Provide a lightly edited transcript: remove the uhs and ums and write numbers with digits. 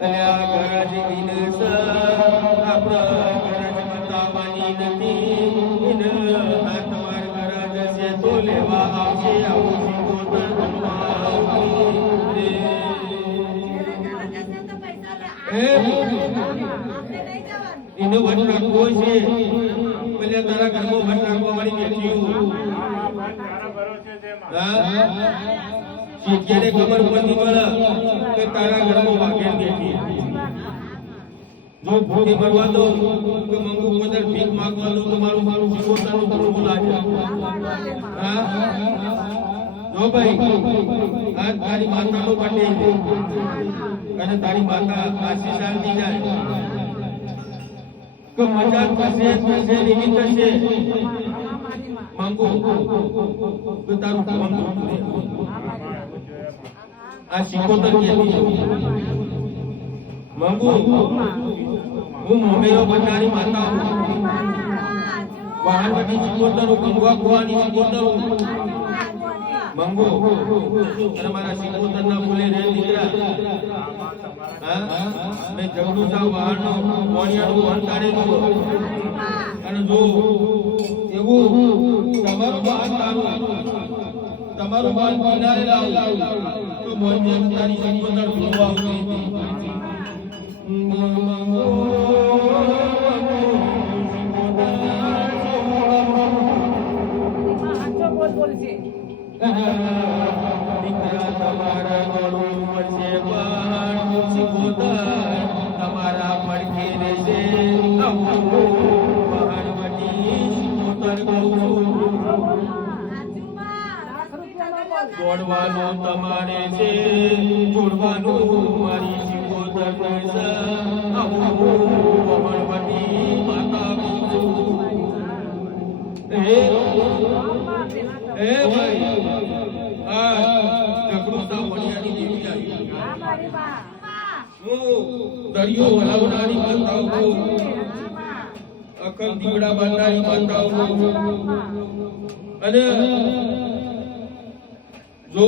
અને આ ગરજ વિનસ આપણા ગરજ બતાવવાની નથી આ તમાર ગરજ છે તો લેવા આવશે આવું જીવોતર એનો વટ રાખવો છે પેલા તારા ઘરમાં વટ રાખવા વાળી બેઠી શીખીને ખબર પડતી પડે કે તારા ઘરમાં વાઘેર બેઠી જો ભૂખી ભરવા દો કે મંગુ કોદર ભીખ માંગવા દો તો મારું જીવોતરનું ઘણું બોલાશે જો ભાઈ આ તારી માતાનો માટે અને તારી માતા આશીષ આપતી જાય તો મજાક થશે નિમિત્ત થશે માંગુ તો તારું માંગુ આ શીખોતર કેવી માંગુ હું મોમેરો બંધારી માતા વાહનવટી શીખોતર કંગવા કુવાની શીખોતર માંગુ અને મારા શીખોતર ના બોલે રે દીકરા મેં જગડું સાવ બહારનો મોણિયાનું વંતાડે અને જો એવું તમારું બાન તમારું બાન કિનારે લાવ તો મોણિયા તારી શીખોતર ભૂલવા તમારા ગોળું મળશે તમારા પડખે રહેશે જોડવાનું તમારે છે જોડવાનું મારી શીખોતર માતા એ ભાઈ આ જગડુતા વણિયાની દેવી આવી હું દરિયો હલાવનારી માતાઓ અકલ દીવડા બાંધનારી માતાઓ અને જો